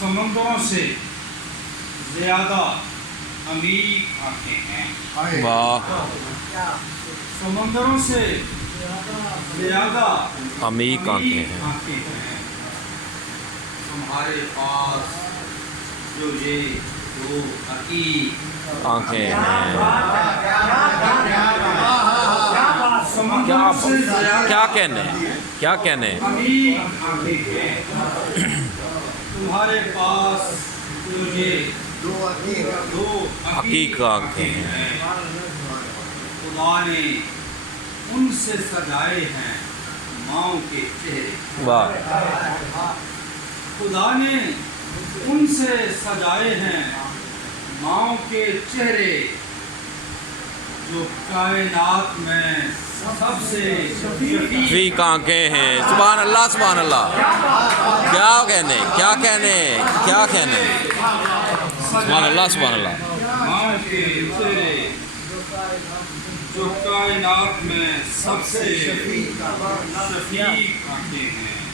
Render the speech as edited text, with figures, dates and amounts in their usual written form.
سمندروں سے زیادہ عمیق آنکھیں ہیں. واہ. سمندروں سے زیادہ عمیق آنکھیں ہیں. تمہارے پاس جو یہ دو عقیق آنکھیں ہیں. کیا کہنے کیا کہنے. عمیق آنکھیں ہیں. تمہارے پاس جو یہ دو حقیق آنکھیں ہیں. خدا نے ان سے سجائے ہیں ماؤں کے چہرے. واہ. خدا نے ان سے سجائے ہیں ماؤں کے چہرے جو کائنات میں سب سے شفیق آنکھیں ہیں. سبحان اللہ سبحان اللہ. کیا کہنے کیا کہنے کیا کہنے. سبحان اللہ سبحان اللہ. ماؤں کے چہرے جو کائنات میں سب سے شفیق آنکھیں ہیں.